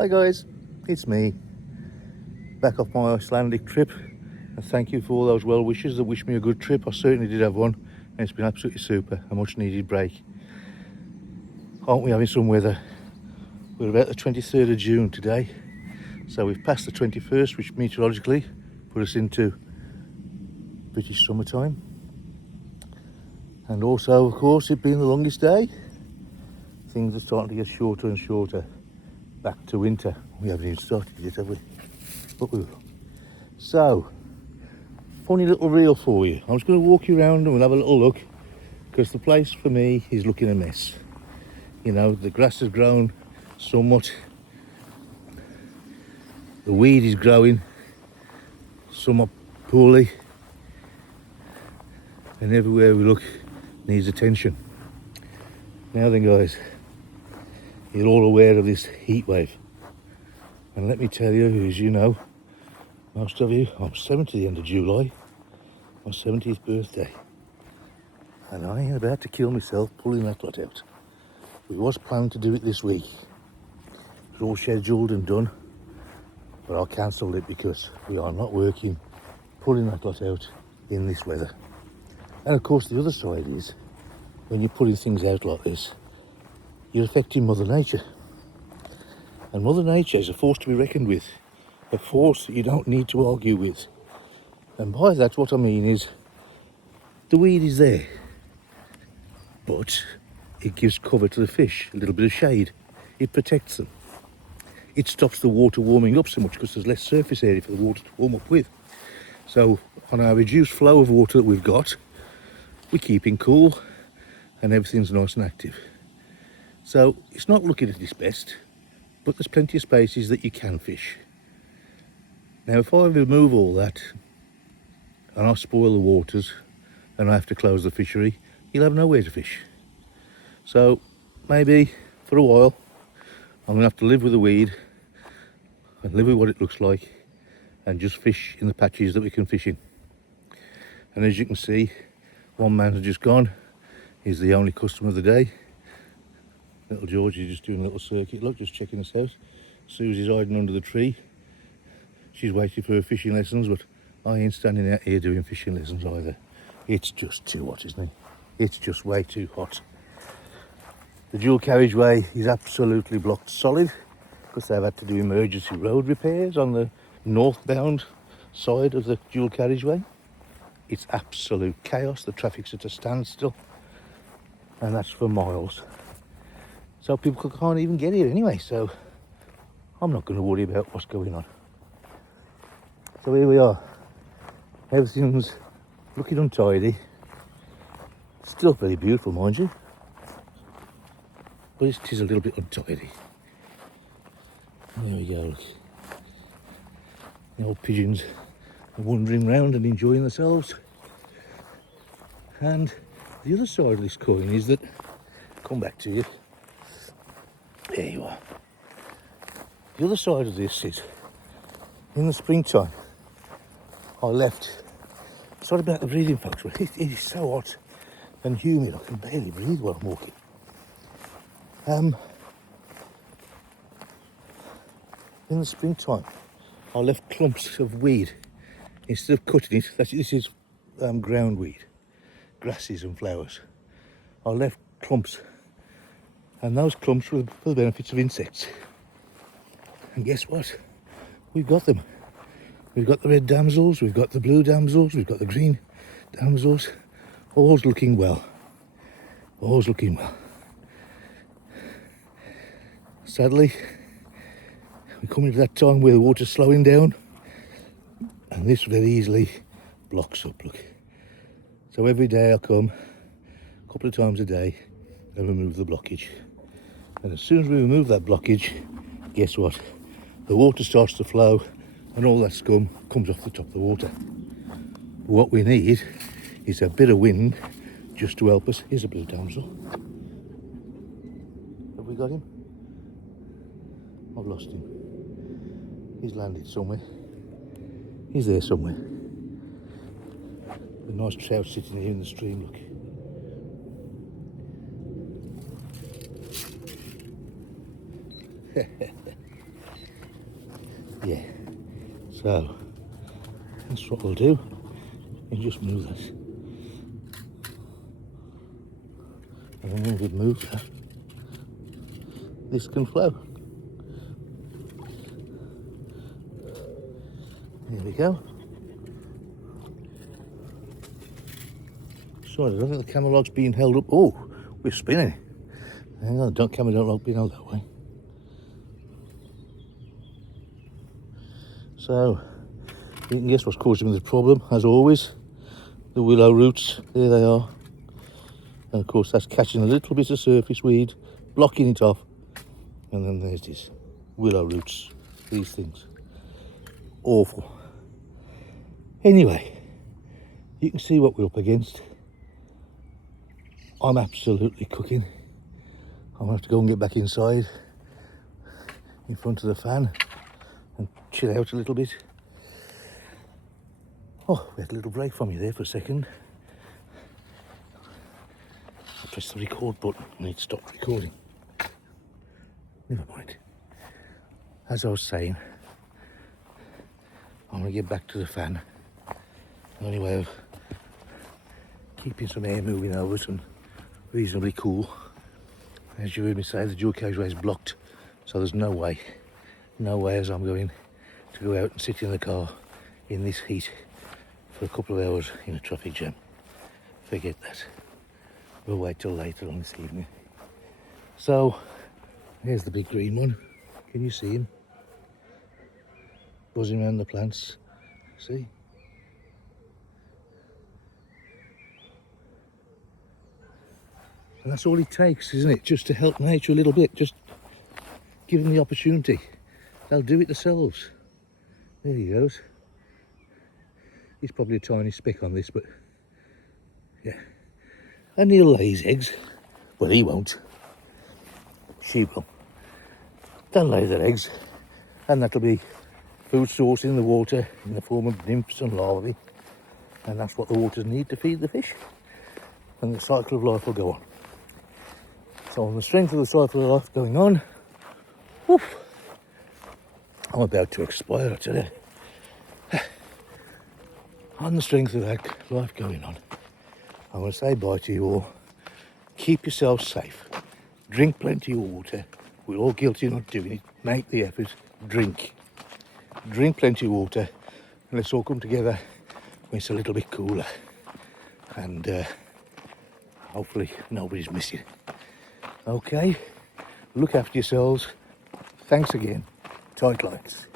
Hi guys, it's me, back off my Icelandic trip, and thank you for all those well wishes that wished me a good trip. I certainly did have one, and it's been absolutely super, a much needed break. Aren't we having some weather? We're about the 23rd of June today, so we've passed the 21st, which meteorologically put us into British summertime. And also, of course, it being the longest day, things are starting to get shorter and shorter. Back to winter. We haven't even started yet, have we? But we will. So, funny little reel for you. I'm just going to walk you around and we'll have a little look, because the place for me is looking a mess. You know, the grass has grown somewhat. The weed is growing somewhat poorly. And everywhere we look needs attention. Now then guys, you're all aware of this heat wave. And let me tell you, as you know, most of you, I'm 70 the end of July, my 70th birthday. And I am about to kill myself pulling that lot out. We was planning to do it this week. It was all scheduled and done, but I cancelled it because we are not working pulling that lot out in this weather. And of course the other side is, when you're pulling things out like this, you're affecting Mother Nature. And Mother Nature is a force to be reckoned with, a force that you don't need to argue with. And by that what I mean is, the weed is there, but it gives cover to the fish, a little bit of shade. It protects them. It stops the water warming up so much because there's less surface area for the water to warm up with. So on our reduced flow of water that we've got, we're keeping cool and everything's nice and active. So it's not looking at its best, but there's plenty of spaces that you can fish. Now if I remove all that and I spoil the waters and I have to close the fishery, you'll have nowhere to fish. So maybe for a while I'm going to have to live with the weed and live with what it looks like and just fish in the patches that we can fish in. And as you can see, one man has just gone. He's the only customer of the day. Little George is just doing a little circuit, look, just checking us out. Susie's hiding under the tree. She's waiting for her fishing lessons, but I ain't standing out here doing fishing lessons either. It's just too hot, isn't it? It's just way too hot. The dual carriageway is absolutely blocked solid because they've had to do emergency road repairs on the northbound side of the dual carriageway. It's absolute chaos. The traffic's at a standstill, and that's for miles. So people can't even get here anyway, so I'm not going to worry about what's going on. So here we are. Everything's looking untidy. Still very beautiful, mind you, but it is a little bit untidy. There we go, look. The old pigeons are wandering around and enjoying themselves. And the other side of this coin is that, come back to you, there you are. The other side of this is, in the springtime, I left, sorry about the breathing folks, but it is so hot and humid, I can barely breathe while I'm walking. In the springtime, I left clumps of weed. Instead of cutting it, this is ground weed, grasses and flowers. I left clumps, and those clumps were for the benefits of insects. And guess what? We've got them. We've got the red damsels, we've got the blue damsels, we've got the green damsels. All's looking well. All's looking well. Sadly, we're coming to that time where the water's slowing down, and this very easily blocks up, look. So every day I come, a couple of times a day, and remove the blockage. And as soon as we remove that blockage, guess what? The water starts to flow and all that scum comes off the top of the water. What we need is a bit of wind just to help us. Here's a blue damsel. Have we got him? I've lost him. He's landed somewhere. He's there somewhere. A nice trout sitting here in the stream, look. So that's what we'll do. You just move this. And then when we've moved that, this can flow. There we go. Sorry, I don't think the camera log's being held up. Oh, we're spinning. Hang on, camera don't like being held that way. So, you can guess what's causing me the problem, as always. The willow roots, there they are. And of course that's catching a little bit of surface weed, blocking it off. And then there's this willow roots, these things. Awful. Anyway, you can see what we're up against. I'm absolutely cooking. I'm gonna have to go and get back inside in front of the fan and chill out a little bit. Oh, we had a little break from you there for a second. I pressed the record button and it stopped recording. Never mind. As I was saying, I'm gonna get back to the fan. The only way of keeping some air moving over us and reasonably cool. As you heard me say, the dual carriageway is blocked, so there's no way as I'm going to go out and sit in the car in this heat for a couple of hours in a traffic jam. Forget that. We'll wait till later on this evening. So, here's the big green one. Can you see him? Buzzing around the plants. See? And that's all it takes, isn't it? Just to help nature a little bit. Just give them the opportunity. They'll do it themselves. There he goes. He's probably a tiny speck on this, but yeah. And he'll lay his eggs. Well, he won't. She will. They'll lay their eggs, and that'll be food source in the water in the form of nymphs and larvae. And that's what the waters need to feed the fish. And the cycle of life will go on. So on the strength of the cycle of life going on, woof, I'm about to expire, I tell you. On the strength of that life going on, I'm going to say bye to you all. Keep yourselves safe. Drink plenty of water. We're all guilty of not doing it. Make the effort. Drink. Drink plenty of water. And let's all come together when it's a little bit cooler. And hopefully nobody's missing. Okay? Look after yourselves. Thanks again. Tight lines.